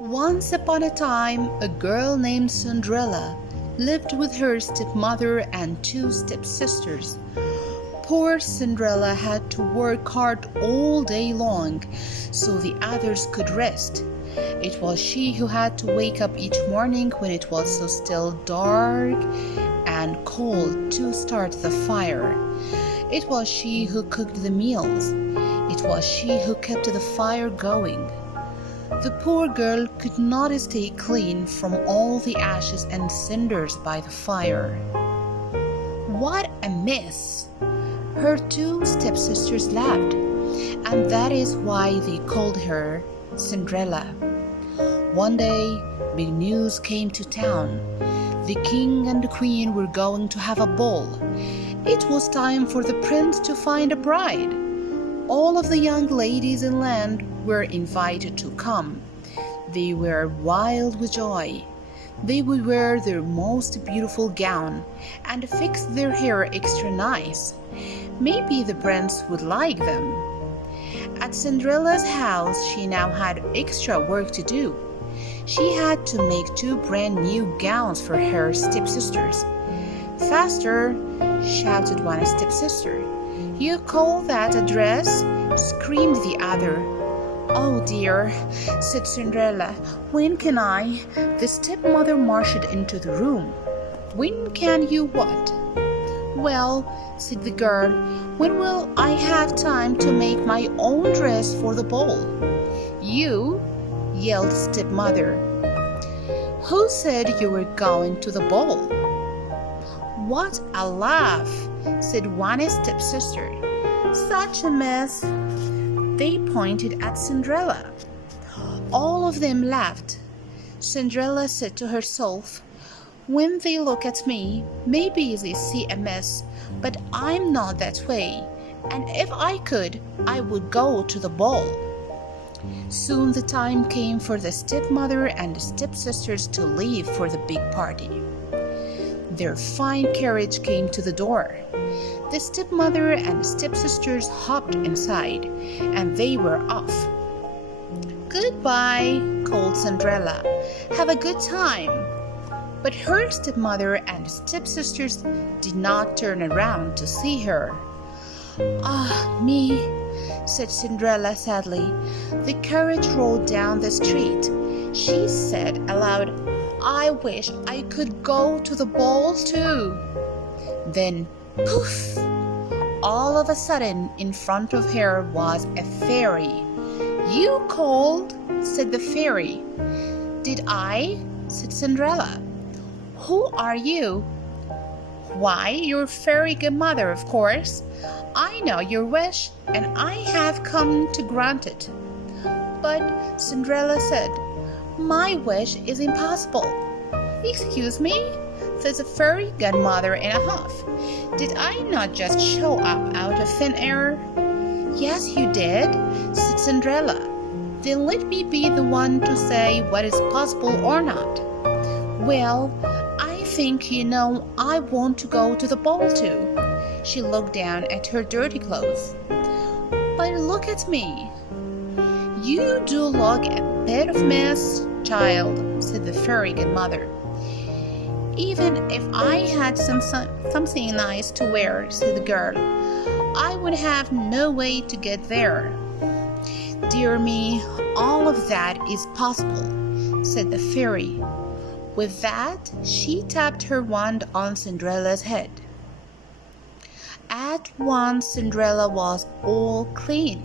Once upon a time, a girl named Cinderella lived with her stepmother and two stepsisters. Poor Cinderella had to work hard all day long so the others could rest. It was she who had to wake up each morning when it was so still dark and cold to start the fire. It was she who cooked the meals. It was she who kept the fire going. The poor girl could not stay clean from all the ashes and cinders by the fire. What a mess! Her two stepsisters laughed, and that is why they called her Cinderella. One day, big news came to town. The king and the queen were going to have a ball. It was time for the prince to find a bride. All of the young ladies in land were invited to come. They were wild with joy. They would wear their most beautiful gown and fix their hair extra nice. Maybe the prince would like them. At Cinderella's house, she now had extra work to do. She had to make two brand new gowns for her stepsisters. "Faster!" shouted one stepsister. "You call that a dress?" screamed the other. "Oh dear," said Cinderella. "When can I?" The stepmother marched into the room. "When can you what?" "Well," said the girl, "when will I have time to make my own dress for the ball?" "You?" yelled stepmother. "Who said you were going to the ball?" "What a laugh," said one stepsister. "Such a mess." They pointed at Cinderella. All of them laughed. Cinderella said to herself, "When they look at me, maybe they see a mess, but I'm not that way, and if I could, I would go to the ball." Soon the time came for the stepmother and the stepsisters to leave for the big party. Their fine carriage came to the door. The stepmother and stepsisters hopped inside, and they were off. "Goodbye," called Cinderella. "Have a good time." But her stepmother and stepsisters did not turn around to see her. "Ah, me," said Cinderella sadly. The carriage rolled down the street. She said aloud, "I wish I could go to the ball too." Then, poof! All of a sudden, in front of her was a fairy. "You called," said the fairy. "Did I?" said Cinderella. "Who are you?" "Why, your fairy godmother, of course. I know your wish, and I have come to grant it." But Cinderella said, "My wish is impossible." "Excuse me?" said the fairy godmother in a huff. "Did I not just show up out of thin air?" "Yes, you did," said Cinderella. "Then let me be the one to say what is possible or not." "Well, I think you know I want to go to the ball too." She looked down at her dirty clothes. "But look at me." "You do look a bit of a mess, child," said the fairy godmother. "Even if I had something nice to wear," said the girl, "I would have no way to get there." "Dear me, all of that is possible," said the fairy. With that, she tapped her wand on Cinderella's head. At once, Cinderella was all clean.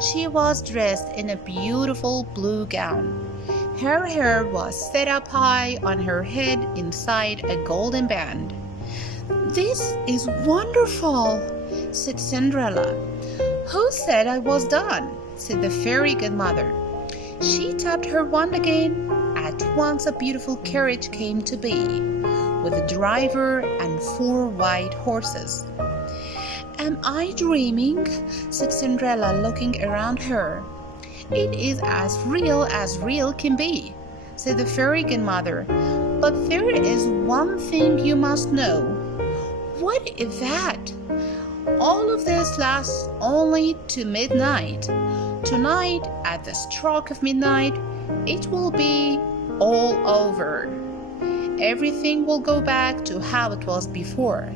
She was dressed in a beautiful blue gown. Her hair was set up high on her head inside a golden band. "This is wonderful," said Cinderella. "Who said I was done?" said the fairy godmother. She tapped her wand again. At once a beautiful carriage came to be, with a driver and 4 white horses. "Am I dreaming?" said Cinderella, looking around her. "It is as real can be," said the fairy godmother. "But there is one thing you must know." "What is that?" "All of this lasts only to midnight. Tonight, at the stroke of midnight, it will be all over. Everything will go back to how it was before.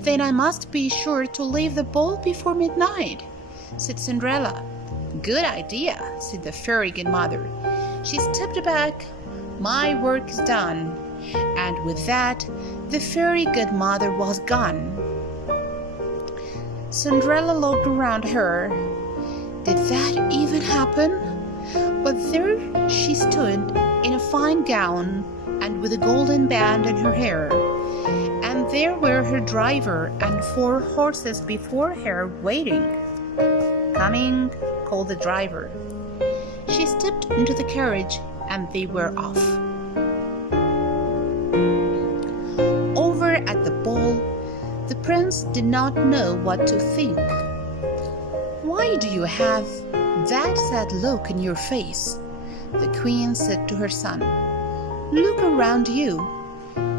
Then I must be sure to leave the ball before midnight, said Cinderella. Good idea, said the fairy godmother. She stepped back. My work is done. And with that, the fairy godmother was gone. Cinderella looked around her. Did that even happen? But there she stood in a fine gown and with a golden band in her hair. And there were her driver and 4 horses before her waiting. Coming, called the driver. She stepped into the carriage and they were off. Over at the ball, the prince did not know what to think. Why do you have that sad look in your face? The queen said to her son. Look around you.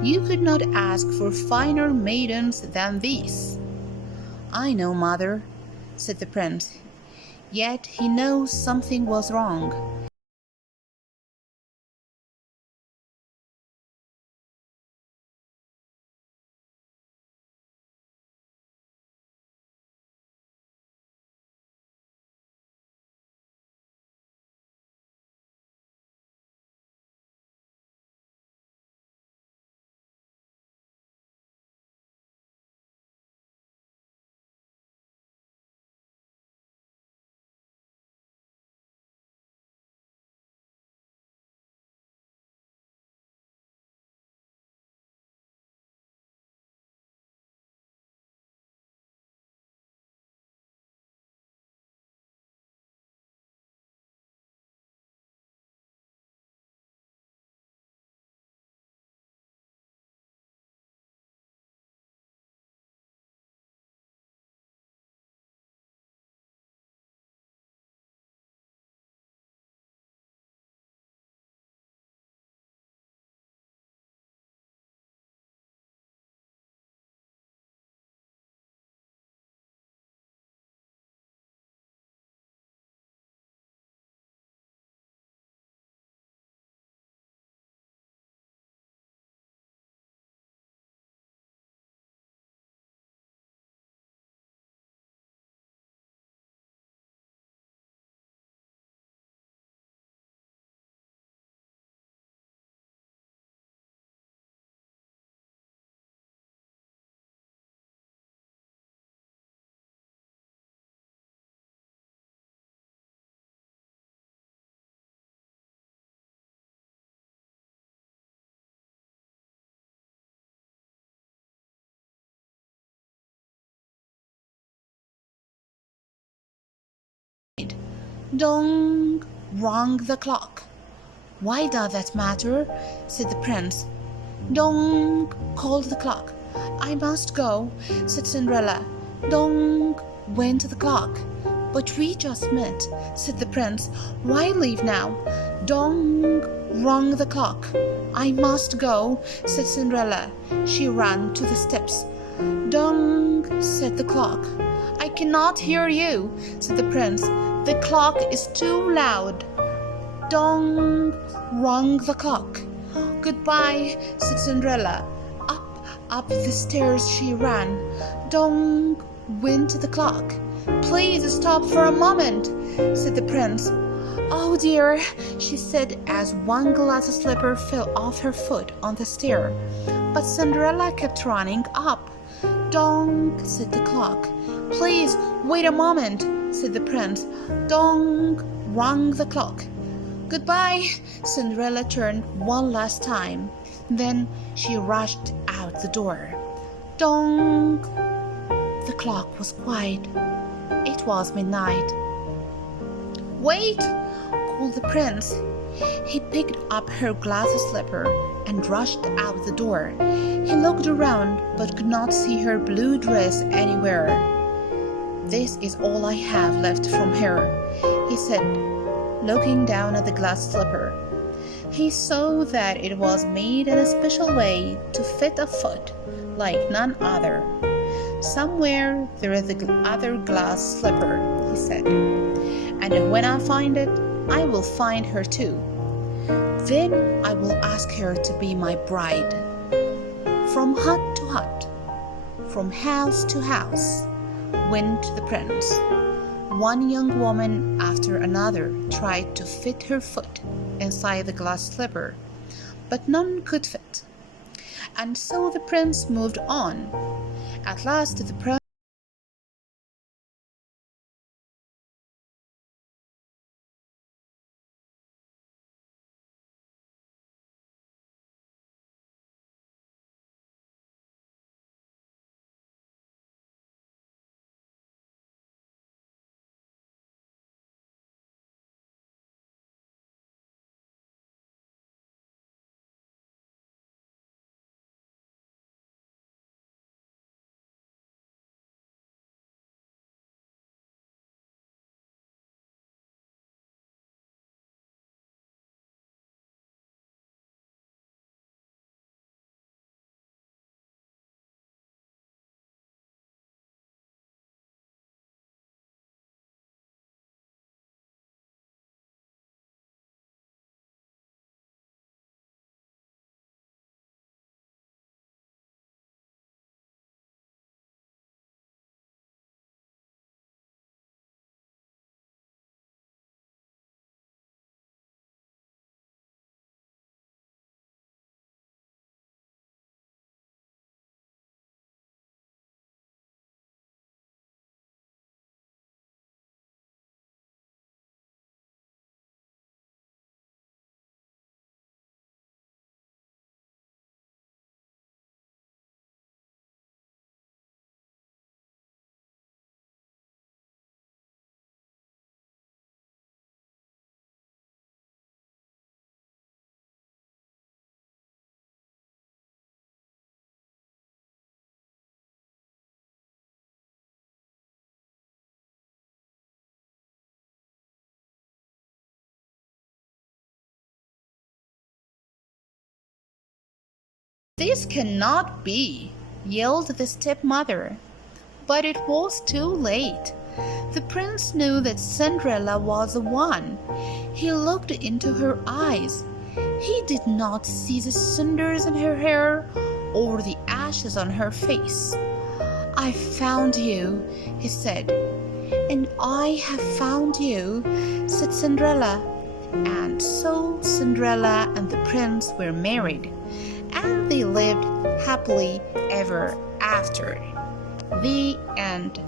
You could not ask for finer maidens than these. I know, mother, said the prince. Yet he knows something was wrong. Dong! Rang the clock. Why does that matter? Said the prince. Dong! Called the clock. I must go, said Cinderella. Dong! Went the clock. But we just met, said the prince. Why leave now? Dong! Rang the clock. I must go, said Cinderella. She ran to the steps. Dong! Said the clock. I cannot hear you, said the prince. The clock is too loud. Dong! Rang the clock. Goodbye, said Cinderella. Up the stairs she ran. Dong! Went the clock. Please stop for a moment, said the prince. Oh dear, she said as one glass slipper fell off her foot on the stair. But Cinderella kept running up. Dong! Said the clock. Please wait a moment, said the prince. Dong! Rang the clock. Goodbye, Cinderella turned one last time. Then she rushed out the door. Dong! The clock was quiet. It was midnight. Wait! Called the prince. He picked up her glass slipper and rushed out the door. He looked around but could not see her blue dress anywhere. This is all I have left from her, he said, looking down at the glass slipper. He saw that it was made in a special way to fit a foot like none other. Somewhere there is the other glass slipper, he said, and when I find it, I will find her too. Then I will ask her to be my bride. From hut to hut, from house to house, went the prince. One young woman after another tried to fit her foot inside the glass slipper, but none could fit. And so the prince moved on. At last the prince "This cannot be," yelled the stepmother. But it was too late. The prince knew that Cinderella was the one. He looked into her eyes. He did not see the cinders in her hair or the ashes on her face. "I found you," he said. "And I have found you," said Cinderella. And so Cinderella and the prince were married, and they lived happily ever after. The end.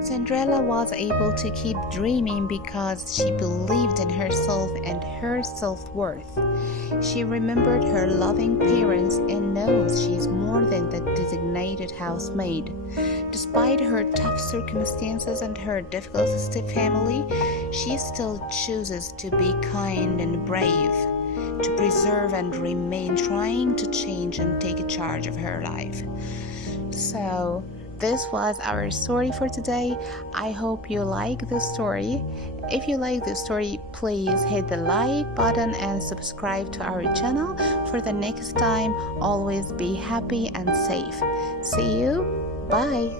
Cinderella was able to keep dreaming because she believed in herself and her self-worth. She remembered her loving parents and knows she is more than the designated housemaid. Despite her tough circumstances and her difficult step-family, she still chooses to be kind and brave, to preserve and remain trying to change and take charge of her life. So this was our story for today. I hope you like the story. If you like the story, please hit the like button and subscribe to our channel for the next time. Always be happy and safe. See you. Bye.